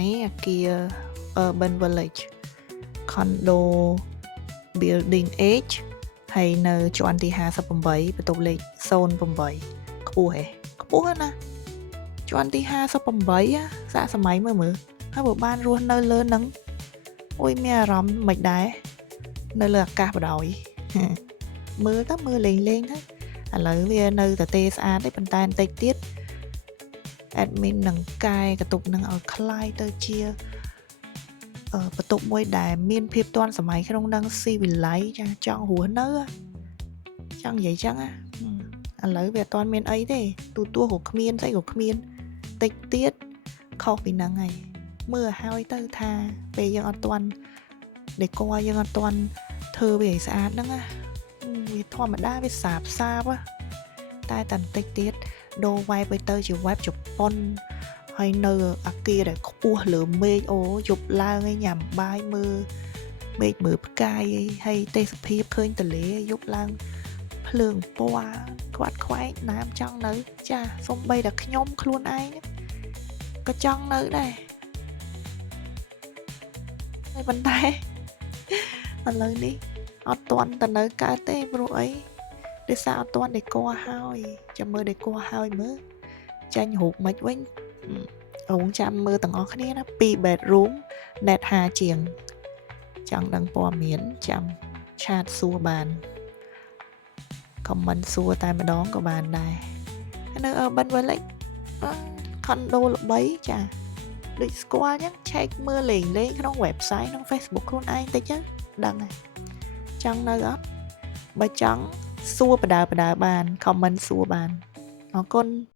នេះkia Urban Village Condo Building H ហើយនៅជាន់ទី58បន្ទប់លេខ08ខ្ពស់ហ៎ខ្ពស់ណាជាន់ទី58សាកសម័យមើលហើយបើបានរស់នៅលើនឹងអូយមានអារម្មណ៍មិនដែរនៅលើអាកាសបដ ாய் មើលទៅមើលលេងទៅឥឡូវវានៅតែទេស្អាតទេប៉ុន្តែបន្តិចទៀត admin នឹងកែកតុបនឹងឲ្យคล้ายទៅជាបន្ទប់មួយដែលមានភាពទាន់សម័យក្នុងនឹងស៊ីវិល័យចាចង់រស់នៅចង់និយាយចឹងឥឡូវវាអត់ទាន់មានអីទេទូក៏គ្មានស្អីក៏គ្មានតិចទៀតខុសពីហ្នឹងហើយមើលឲ្យទៅថាពេលយើងអត់ទាន់ដេក័រយើងអត់ទាន់ធ្វើវាឲ្យស្អាតហ្នឹងវាធម្មតាវាសាបតែតែបន្តិចទៀតដូរ vibe ទៅជា vibe ជប៉ុនហើយនៅអាគារដែលខ្ពស់លើមេឃអូយប់ឡើងឲ្យញ៉ាំបាយមើលមេឃមើលផ្កាយហើយទេសភាពឃើញទន្លេយប់ឡើងភ្លើងពណ៌ខ្វាត់ខ្វែងណាមចង់នៅចាសំបីតែខ្ញុំខ្លួនឯងក៏ចង់នៅដែរហើយប៉ុន្តែឥឡូវនេះអត់ទាន់ទៅនៅកើតទេព្រោះអីដោយសារអត់ទាន់ដេក័រហើយចាំមើលដេក័រហើយមើលចាញ់រូបមិនវិញរងចាំមើលទាំងអស់គ្នាណា2 bedroom net 5ជាងចង់ដឹងព័ត៌មានចាំឆាតសួរបាន comment សួរតែម្ដងក៏បានដែរនៅ Urban Village condo ល្បីចាដូចស្គាល់អញ្ចឹងឆែកមើលលេងក្នុង website ក្នុង Facebook ខ្លួនឯងតិចចឹងដឹងហើយចង់នៅអត់បើចង់សួរបដើបាន comment សួរបានអរគុណ